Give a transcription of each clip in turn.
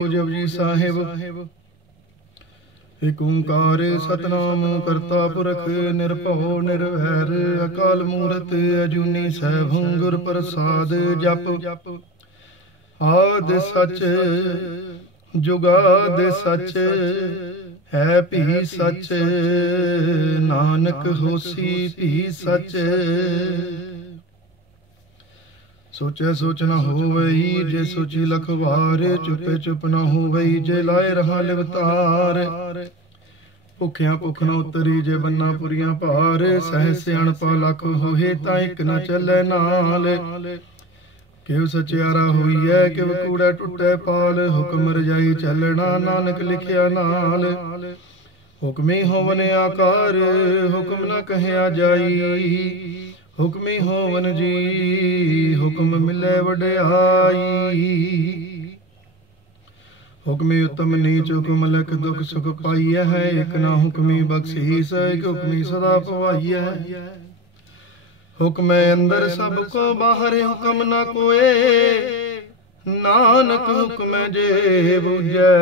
जपजी साहिब एक ओंकार सतनाम करता पुरख निरभव निर्वैर अकाल मूरत अजूनी सैभं गुर प्रसाद जप आद सच जुगाद सच है भी सच नानक होसी भी सच सोचे सोच न होवई जे सोची लखवार चुपे चुप न होवई जे लाए रहा लिवतार भुखिया भुख न उतरी जे बन्ना पुरिया भार सह सियाणपा लख होए ता इक न चले नाल किव सचियारा होई है किव कूड़ा टुटे पाल हुक्म रजाई चलना नानक लिखिया नाल हुक्मी होवन आकार हुक्म न कहया जाई हुक्मी होवन जी हुक्म मिले वड्याई हुक्मी उत्तम नीच हुक्म लख दुख सुख पाइय है एक ना हुक्मी बख्शीस एक हुक्मी सदा पवाइय है हुक्म अंदर सबको बाहर हुक्म ना कोए नानक हुक्म जे बुझै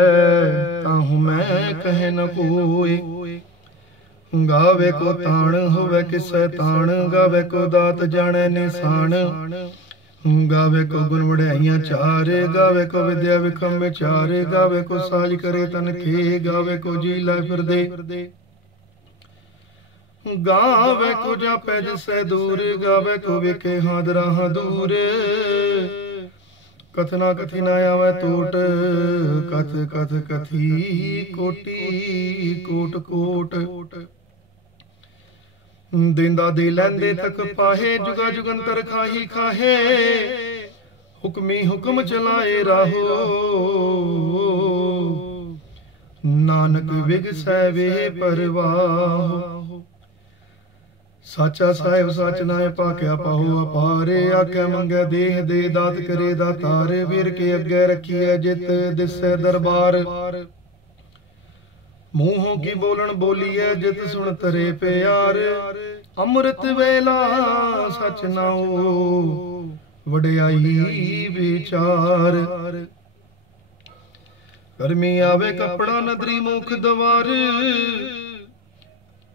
ताहु मैं कहे न कोई गावे को ताण होवे किसै ताण गावे को दात जाने निशान गावे को गुण वड्याइयां चार गावे को विद्या विखम विचार गावे को साज करे तन के गावे को जी लाए फिरदे गावे को जापे जिसै दूर गावे को वेखे हादरा दूर कथना कथी न आवे टूट कथ कथ कथी कोटि कोट कोट दिंदा दे लैंदे तक पाहे जुगा जुगंतर खाही खाहे हुक्मी हुक्म चलाए राहो नानक विगसै वे परवाहो साचा साहिब सच नाए पाक्या पाहो अपारे आख्या मंगे देह दे दात करे दातार वीर के अगे रखिए जित दिसै दरबार मूहों की बोलन बोलिए जित सुन तरे प्यार अमृत वेला सच नाओ वड्याई विचार गर्मी आवे कपड़ा नदरी मुख दवार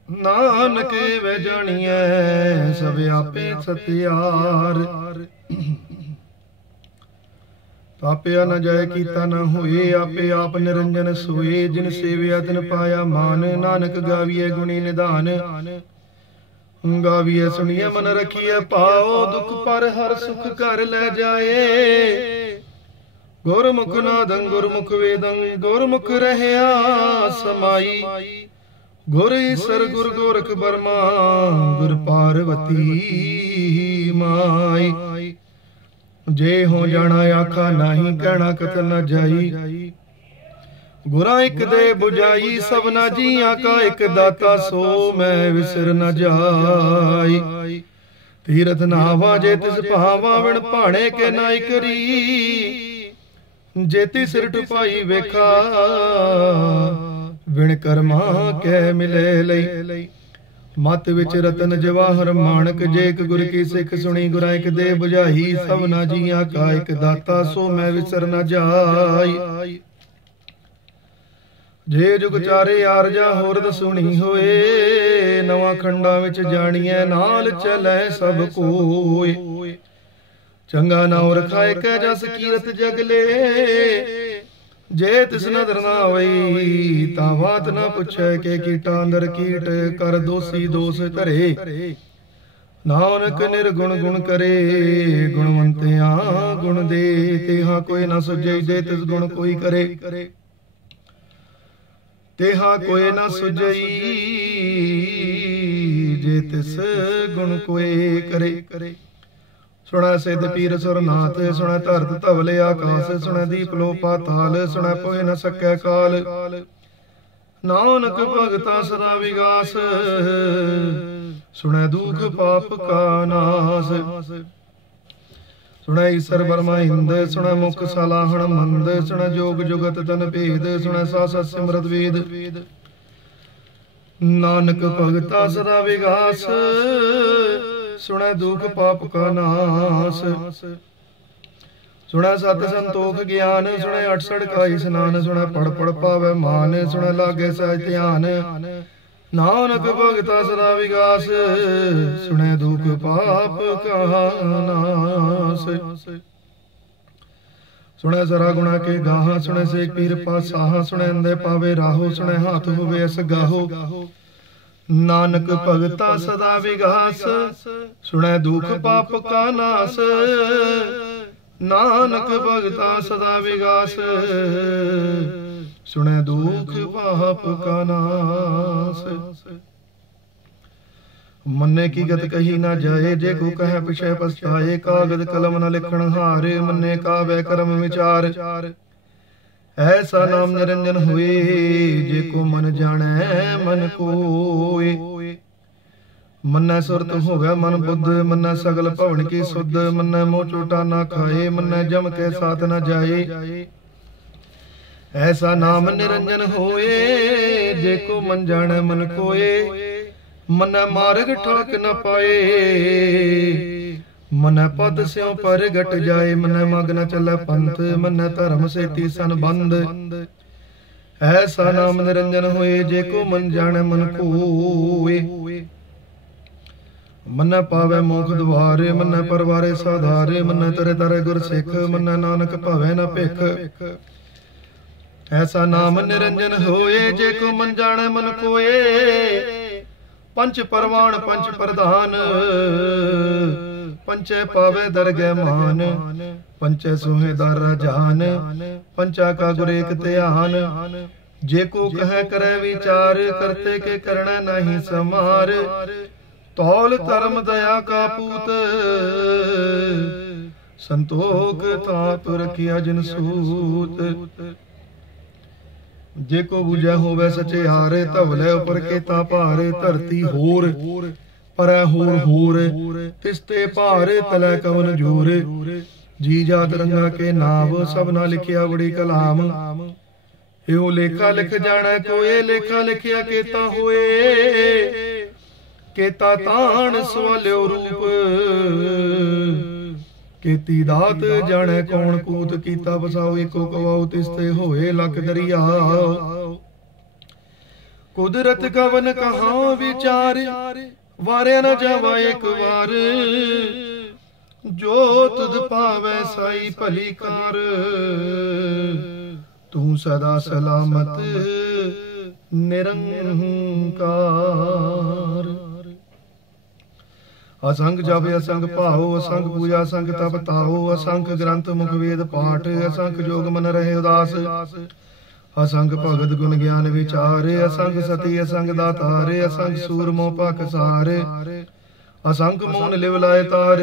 नानक वे जानिए सब आपे सत्यार पापिया न जाए कीता न होए आपे आप निरंजन सोए जिन सेविया तिन पाया मान नानक गाविए गुणी निधान गाविए सुनिए मन रखिए पाओ दुख पर हर सुख कर ले जाए गुरमुख नादं गुरमुख वेदं गुरमुख रहया समाई गुर ईसर गुर गोरख बर्मा गुर पार्वती माई जे हो जाना आखा नाही कहना कथन न जाई गुरा एक दे बुझाई सबना जिया का एक दाता सो मैं विसर न जाई तीरथ नावा जे तिस भावा विण भाणे के नाई करी जेती सिर टुपाई वेखा विण कर्मा के मिले लई मत विच रतन जवाहर माणक जे एक गुर की सिख सुनी गुरा एक दे बुझाई सबना जिया का एक दाता सो मैं विसर न जाई जे जुग चारे आरजा होरद सुनी होए नवा खंडा विच जानिए नाल चले सब कोई चंगा नाम रखाए कै जस कीरत जगले जे तिस नदर ना वई ता बात न पुछे के कीटा अंदर कीट कर दोषी दोष धरे नानक निर्गुण गुण करे गुणवंतिया गुण दे तेहा कोई न सुझई जे तिस गुण कोई करे तेहा कोई न सुझई जे तिस गुण कोई करे सुना सिद्ध पीर सुरनाथ सुना धरत धवल आकाश सुना दीप लो पाताल सुना पोए न सकै काल नानक भगता सदा विगास सुना दुख पाप का नाश सुना ईसर बर्मा हिंद सुना मुख सलाहण मंद सुना जोग जुगत तन भेद सुना सासत सिमरत वेद नानक भगता सदा विगास सुने दुख पाप का नाश सुनै सत संतोख ज्ञान, सुनै 68 का स्नान, सुनै पढ़ पढ़ पावै मान, सुनै लागे सहज ध्यान। नानक भगता सदा विगास, सुनै दुख पाप का नाश। सुनै सरा गुणा के गाहा, सुनै से पीर पासाहा, सुनै अंधे पावे राहो, सुनै हाथ होवे अस गाहो। नानक भगता सदा विगास, सुनै दुख पाप का नाश। नानक भगता सदा विगास, सुनै दुख पाप का नाश। मन्ने की गत कही ना जाए, जे को कह पिछे पछताए। कागद कलम न लिखण हारे, मन्ने कावे कर्म विचार। ऐसा नाम निरंजन हुए, जे को मन जाने मन कोय। मन्ने सुरत होवे मन बुद्ध, मन्ने सगल भवन की सुध। मन्ने मोह चोटा ना खाए, मन्ने जम के साथ न जाए। ऐसा नाम निरंजन होए, जे को मन जाने मन कोय। मन्ने मार्ग ठाक न पाए, मन्ने पद स्यों पर गट जाए। मन्ने मग न चले पंथ, मन्ने धर्म सेती संबंध। ऐसा नाम निरंजन होए, जे को मन जाने मन कोय। मन्ने पावे मोख द्वारे, मन्ने परवारे साधारे। मन्ने तरे तरे गुर सिख, मन्ने नानक भवे न भिख। ऐसा नाम निरंजन होए, जे को मन जाने मन कोय। पंच परवान पंच प्रधान, पंचे पावे दरगह मान। पंचे सोहे दर जान, पंचा का गुर एक ध्यान। जे को कह करे विचार, करते के करना नहीं समार। तौल धर्म दया का पूत, संतोख ताप रखिया जिन सूत। जे को बुझै होवे सचियारे, धवले उपर केता भारे। धरती होर परै होर होर, तिसते भार तलै कवन जोर। जी जात रंगा के नाव, सबना लिखिया बड़ी कलाम। एहो लेखा लिख जाना कोय, लेखा लिखिया केता होए। केता ताण सवाल्यो रूप, केती दात जाने कौन कूत। कीता बसाओ एको कवाओ, तिसते होए लख दरिया। कुदरत कवन कहा विचार, वारे न जावा एक बार। जो तुद पावे साई भली कार, तू सदा सलामत निरंकार। असंख जप असंख भाओ, असंख पूजा असंख तप ताओ। असंख ग्रंथ मुख वेद पाठ, असंख जोग मन रहे उदास। असंख भगत गुण ज्ञान विचार, असंख सती असंख दातार। असंख सूरमो भख सार, असंख मोन लिव लाए तार।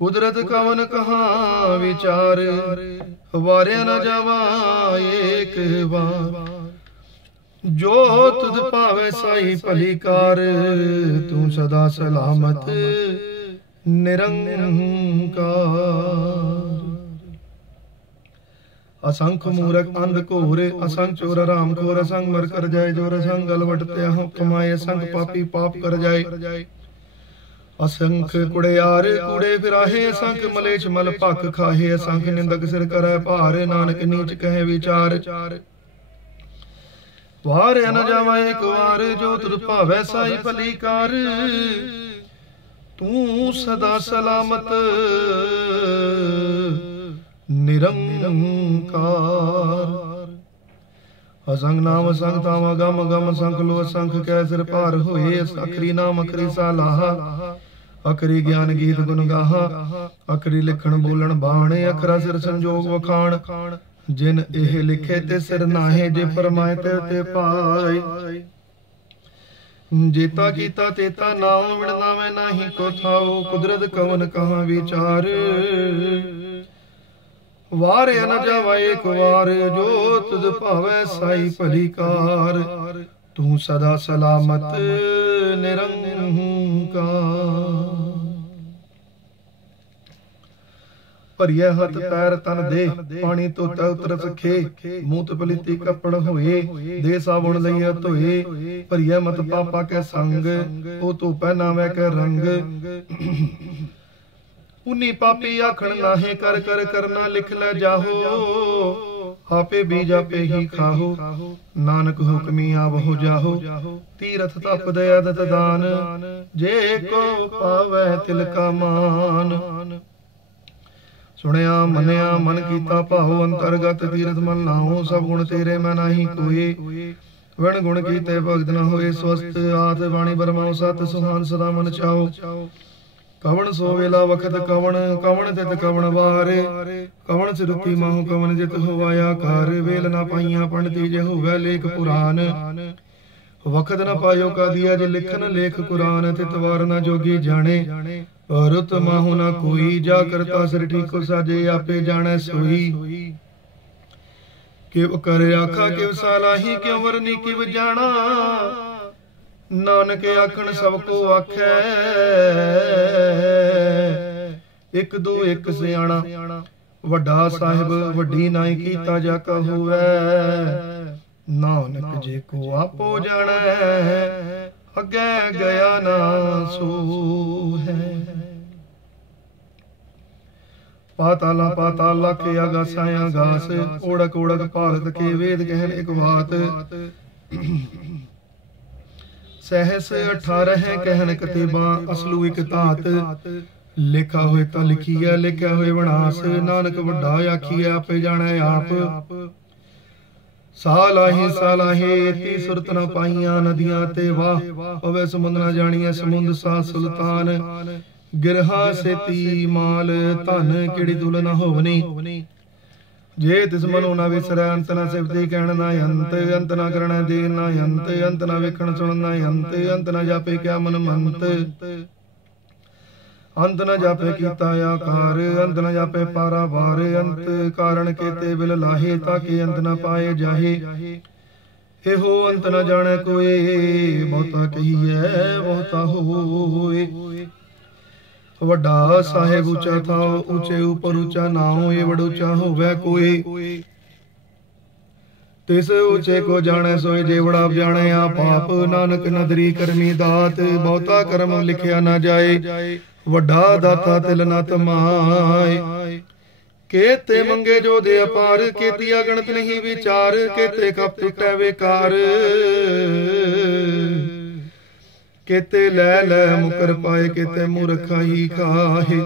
कुदरत कवन कहा विचार, वारिया न जावा एक बार। जो तुद पावे साई भली कार, तू सदा सलामत निरंकार। असंख मूरख अंध घोर, असंख चोर राम खोर। असंख मर कर जाए जोर, असंख गलवट त्याह कमाए। असंख पापी पाप कर जाए। असंख कुड़ियार कूड़े फिराहे, असंख मलेच मल भख खाहे। असंख निंदक सिर करे भार, नानक नीच कहे विचार। वार न जावा एक वार, जो तुद भावै साई भली कार। तू सदा सलामत निरंकार। असंख नाम असंख तावा गम गम असंख लो। असंख कै सिर भार होए, अखरी नाम अखरी सालाहा। अखरी ज्ञान गीत गुण गाहा, अखरी लिखण बोलण बाणे। अखरा सिर संजोग वखाण, जिन एह लिखे ते सिर नाहे। जे फरमाए ते पाए, जेता कीता तेता नाम। विड़ना में नाही को थाओ, कुदरत कवन कहा विचार। वार न जावा एक वार, जो तुद भावै साई भली कार। तू सदा सलामत निरंकार। ਭਰੀਏ ਹੱਥ ਪੈਰ ਤਨ ਦੇ, ਪਾਣੀ ਧੋਤਾ ਉਤਰ ਸਖੇ। ਮੂਤ ਪਲੀਤੀ ਕੱਪੜ ਹੋਏ, ਦੇ ਸਾਬੁਣ ਲਈਏ ਧੋਏ। ਭਰੀਏ ਮਤ ਪਾਪਾ ਕੇ ਸੰਗ, ਉਹ ਧੋਪੈ ਨਾਵੇਂ ਕੇ ਰੰਗ। पुनी पापी आखण नाहे कर कर करना लिख ले जाहो आपे बीज आपे ही खाहो नानक हुक्मी आवहो जाहो तीरथ तप दया दत दान जे को पावै तिल का मान सुनिया मनिया मन कीता भाओ अंतरगत तीरथ मन लाओ सब गुण तेरे मैं नाही कोई वण गुण कीते भगत न होए स्वस्थ आत वाणी बरमाओ सत सुहान सदा मन चाओ कवण सो वेला वखत कवण कवण तित कवण वारे कवण सिरुति माहु कवण जित होवाया कार वेल ना पाइया पंडिती जे होवै लेख पुराण वखत न पायो का दिया जे लिखन लेख कुरान तित वार न जोगी जाने रुत माहु न कोई जा करता सिर ठीको साजे आपे जाने सोई किव कर आखा किव सालाही क्यों वरनी किव जाना नानक आखण सब को आखै एक दो एक सियाणा वड्डा साहिब वड्डी नाई कीता जाका होवै नानक जे को आपो जाणै अगे गया ना सो है पाताला पाताला के आगासाया गास ओड़क ओड़क भारत के वेद कहन एक बात सहस 18 कहन कतेबा असलू एक तात लिखा होए ता लिखी है लिखा होए विनाश नानक वड्डा आखिए आपे जाने आप सालाहे ती सुरत न पाइया नदियां ते वाह पवे समुंद न जानिया समुंद सा सुल्तान गिरहा सेती माल धन किड़ी तुल न होवनी जे तिस मनो न विसरै अंत न सिफती कहण न अंत न करण दे न अंत न वेखण सुन न अंत न जापे क्या मन मंत अंत न जापे कीता आकार अंत न जापे पारा वार अंत कारण केते बिल लाहे ताके अंत न पाए जाहे एहो अंत न जाने कोई बहुता कहिए बहुता होए वड्डा साहेब ऊंचा था ऊंचे ऊपर ऊंचा ना हो ये वड ऊंचा होवे कोई तिस ऊंचे को जाने सोए जे वड़ा जाने आप पाप नानक नदरी करमी दात बहुता कर्म लिखिया ना जाए वड्डा दाता तिल न तमाए केते मंगे जो दे अपार केतिया गणत नहीं विचार केते कप टूटे बेकार केते लै लै मुकर पाए केते मूर्ख ही खाहे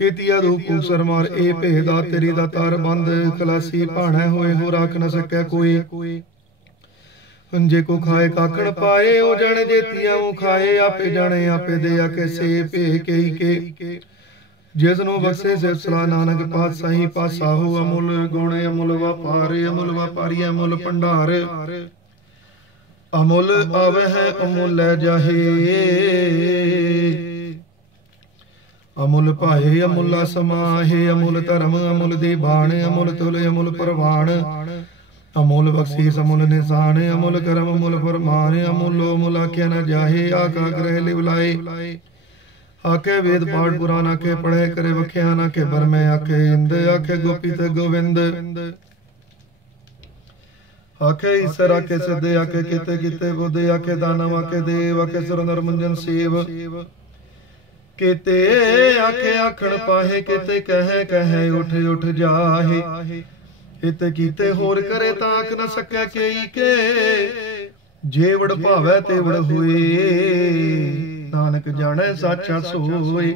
केतिया रूप सरमार ए भेदा तेरी दा तार बंद खलासी भाणे होए हो राख न सकै कोई जे को खाए काकड़ पाए ओ जाने जेतिया वो खाए आपे जाने आपे दे आके से पे कही के जिसनो बख्शे से सला नानक पातशाही पासा हो अमुल गुण अमुल व्यापार अमुल व्यापारी अमुल भंडार अमुल आवे है अमुल ले जाहे अमुल पाए अमुला समाहे अमुल धर्म अमुल दी बाण अमुल तुल अमुल परवान अमुल बख्शीस अमुल निशान अमुल करम अमुल फरमान अमुलो अमुल आख्या न जाहे आका ग्रह लिवलाए आके वेद पाठ पुराण आके पढ़े करे वख्यान आके बरमे आके इंद आके गोपी ते गोविंद आखे ईश्वर आखे सिद्धे आखे किते किते बुद्धे आखे दानव आखे देव आखे सुर नर मुंजन सेव केते आखे आखण पाहे केते कहे कहे उठ उठ जाहे इत कीते होर करे ताक न सकै केई के जे वड़ भावै ते वड़ होए नानक जाने साचा सोए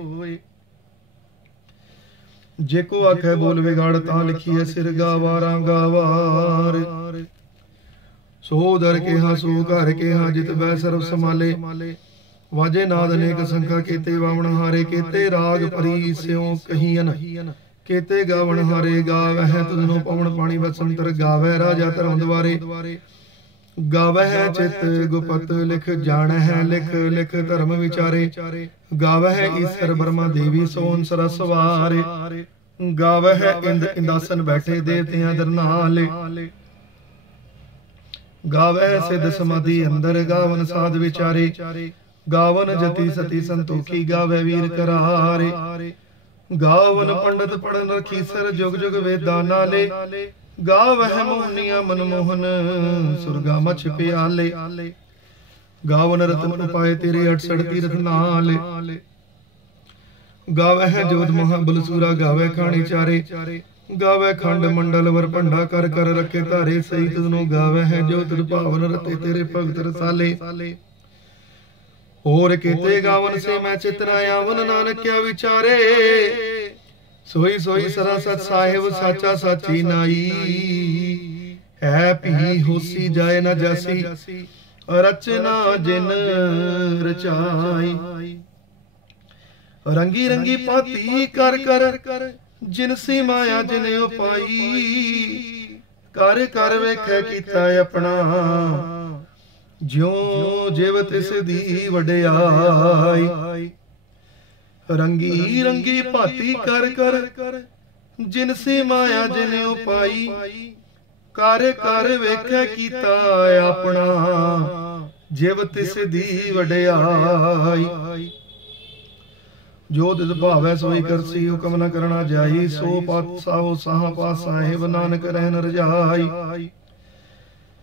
जेको आखे बोल विगाड़ ता लिखिए सिर गावारा गावार सो दर के हा सो घर के हा जित बै सर्व समाले वाजे नाद अनेक संख्या केते वावण हारे केते राग परी स्यों कहियन केते गावण हारे गावै है तुधनो पवन पानी बसंतर गावै राजा धर्म द्वारे गावै है चित गुपत लिख जान है लिख लिख धर्म विचारे गावै है ईश्वर ब्रह्मा देवी सोन सरसवारे गावै है इंद इंदासन बैठे देवतियां दरनाले गावै सिद्ध समाधि अंदर गावन साध विचारे गावन जति सती संतोखी गावै वीर करारे गावन पंडित पढ़न रखी सर जुग जुग वेदा नाले गावह मोहनिया मनमोहन सुरगा मछ प्याले गावन रतन उपाय तेरे 68 तीर्थ नाले गावे है जोत महाबलसूरा गावे खानी चारे गावे खंड मंडल वर भंडा कर कर रखे धारे सही तनु गावे है जोत भावन रते तेरे भगत रसाले और केते गावन से मैं चितरायावन नानक क्या विचारे सोई सोई सरासत साहिब साचा साची नाई है पी होसी जाए न जासी रचना जिन रचाई रंगी रंगी पाती कर कर जिनसी माया जिने उपाई कर कर वेखे कीता अपना ज्यों जिव तिस दी वडियाई रंगी रंगी भाती कर कर जिनसी माया जिने उपाई कर कर वेखे कीता अपना जिव तिस दी वडियाई जो तिस भावै सोई करसी हुक्म न करना जाई सो पातशाहो साहा पास साहिब नानक रहन रजाई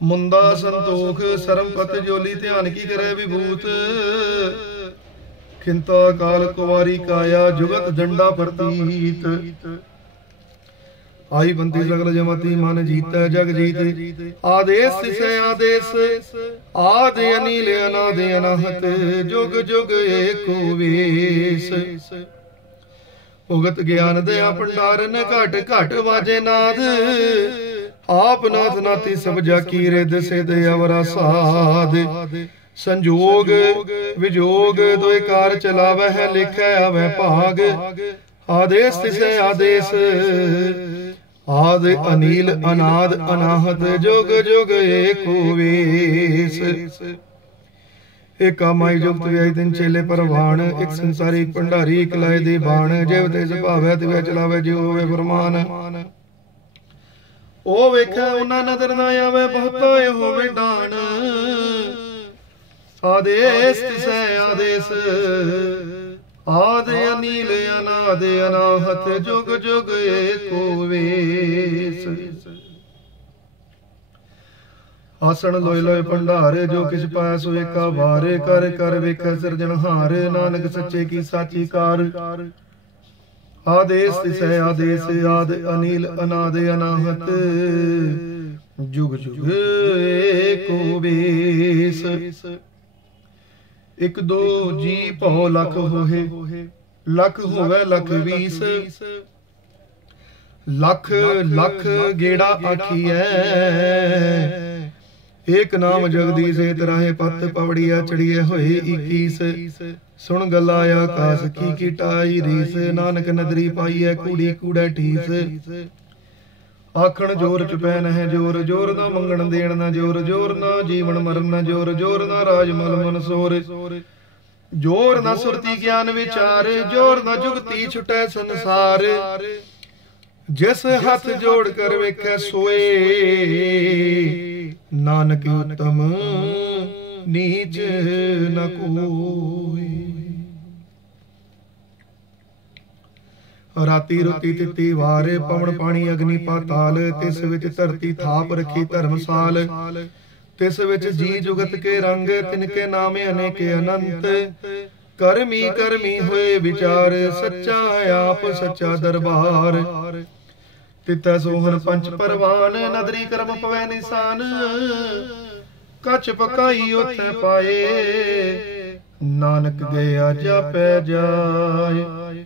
मुंदा संतोख सरमपत जोली ध्यान की करे विभूत खिंता काल कुवारी काया जुगत डंडा प्रतीत आई बंती सगल जमती मन जीता जग जीत आदेश तिसै आदेश आदि अनिल अनाद अनाहत जुग जुग एको वेश उगत ज्ञान दया भंडारन घट घट वाजे नाद आप नाथ नाती सब जाकी रिद सिद अवरा साध संजोग विजोग दोए कार चलावै है लिखै आवे भाग आदेश तिसै आदेश आद अनिल अनाद अनाहत जुग जुग एको वेश एक माई जुगत व्याय दिन चेले परवान एक संसारी एक भंडारी एक लाए दे बाण जिव तिस भावै तिवै चलावै जिव होवे फरमान ओ वेखै उना नदर ना आवे बहुता होवे डाण आदेश तिसै आदेश आद अनिल अनाद अनाहत जुग जुग एको वेश आसन लोय लोय भंडार जो किछ पाया सो एका वार कर कर वेख सिरजनहार नानक सच्चे की साची कार आदेश तिसै आदेश आद अनिल अनाद अनाहत जुग जुग एको वेश एक दो जी भौ लख होहे लख होवे लख बीस लख लख गेड़ा आखिए एक नाम जगदीश तराहे पत पवड़िया चढ़िए होए 21 सुन गला आकाश की किटाई रीस नानक नदरी पाई है कूड़ी कूड़ा ठीस आखण जोर चुपैन है जोर जोर ना मंगण देण ना जोर जोर ना जीवन मरण ना जोर जोर ना राज मल मन सोर जोर ना सुरती ज्ञान विचार जोर ना जुगती छुटै संसार जिस हाथ जोड़ कर वेखै सोए नानक उत्तम नीच न कोई राती रुती तिती वार पवन पानी अग्नि पाताल तिस विच धरती थाप रखी धर्मसाल तिस विच जी जुगत के रंग तिनके नामे अनेके अनंत करमी करमी हुए विचार सच्चा आप सच्चा दरबार तितै सोहन पंच परवान नदरी करम पवै निशान कछ पकाई उथै पाए नानक गया जापै जाए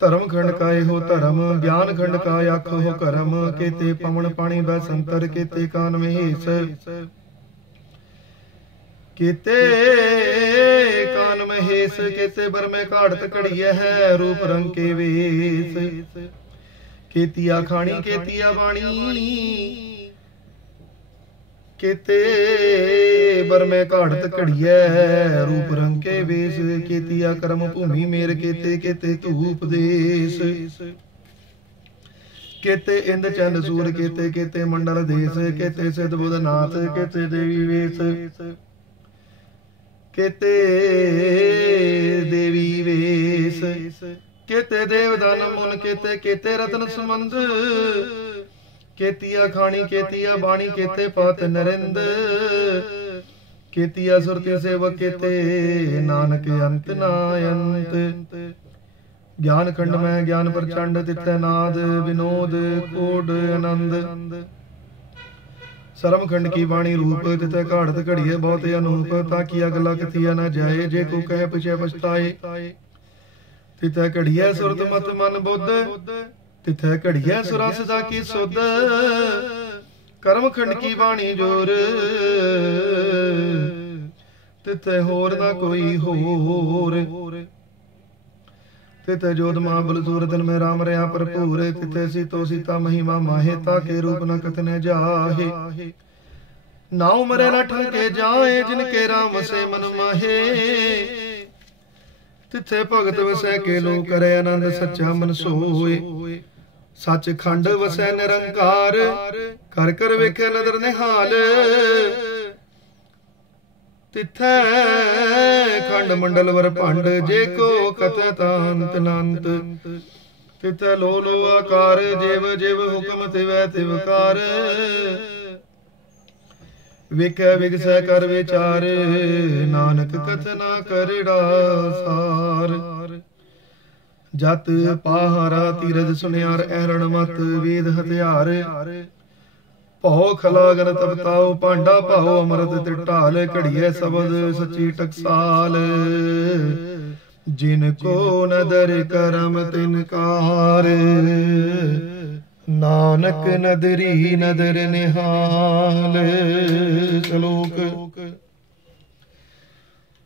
धर्म खंड काय हो धर्म ज्ञान खंड का आख हो करम केते पवन पानी बैसंतर केते कान महेश केते कान महेश केते बर में काढ़त कड़िया है रूप रंग के वेश केतिया खानी केतिया बाणी केते बर में काढ़त कड़िया रूप रंग के वेश केतिया कर्म भूमि मेर केते केते धूप देश केते इंद चंद सूर केते केते मंडल देश केते सिद्ध बुध नाथ केते देवी वेश केते देवी वेश केते देवदान मुन केते केते रत्न संबंध केतिया खानी केतिया बाणी केते पात नरिंद केतिया सुरति सेवक केते नानक अंत ना अंत ज्ञान खंड में ज्ञान प्रचंड तिथै नाद विनोद कोड आनंद। सरम खंड की वाणी रूप तिथै घाड़त घड़िए बहुत अनूप। ताकि अगला कथिया न जाए जे को कह पिछे पछताए। तिथै घड़िए सुरत मत मन बुद्ध तिथै घड़िए सुरा सदा की सुध। कर्म खंड की वाणी जोर तिथै होर ना कोई होर। तिथै जोध महाबल सूरतन में राम रहा भरपूर। तिथै सीतो सीता महिमा माहे ताके रूप न कथने जाहे। नाउ मरे न ठनके जाए जिनके राम से मन माहे। तिथे भगत वसै के लो करे आनंद सच्चा मन सोए। सच खंड वसै निरंकार कर कर वेखे नदर निहाल। तिथै खंड मंडल वर भंड जे को कथै तांत नंत। तिथै लो लो आकार जेव जेव हुक्म तिवै तिवकार। विकै विगसै कर विचार नानक कथना करड़ा सार। जत पहारा तीरथ सुनियार ऐरण मत वेद हथियार। भौ खलागन तपताओ भांडा भाओ अमृत तिटाल। घड़िए शब्द सची टकसाल जिनको नदर करम तिनकार। नानक नदरी नदर निहाल। श्लोक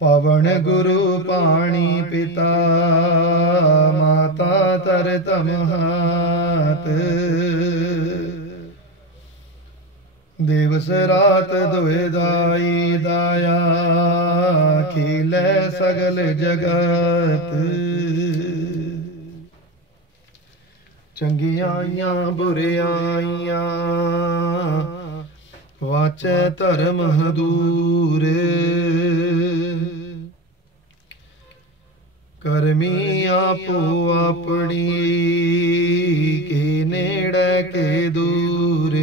पवन गुरु पाणी पिता माता तरतम हाथ। दिवस रात दुए दाई दाया खिले सगल जगत। चंगियाइयां बुरियाइयां वाचे धर्म हदूर। करमी आपो अपनी के नेड़े के दूर।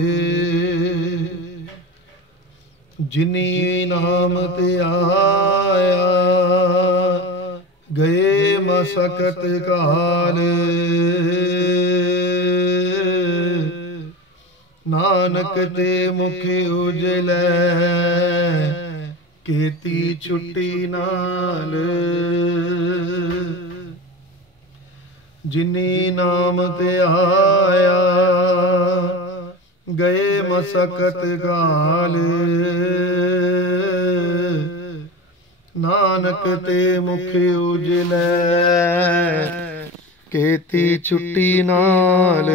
जिनी नाम ते आया गए मसकत काल। नानक ते मुख उजलै केती छुट्टी नाल। जिनी नाम ते आया गए मसकत काल। नानक ते मुख उजलै केती छुट्टी नाल।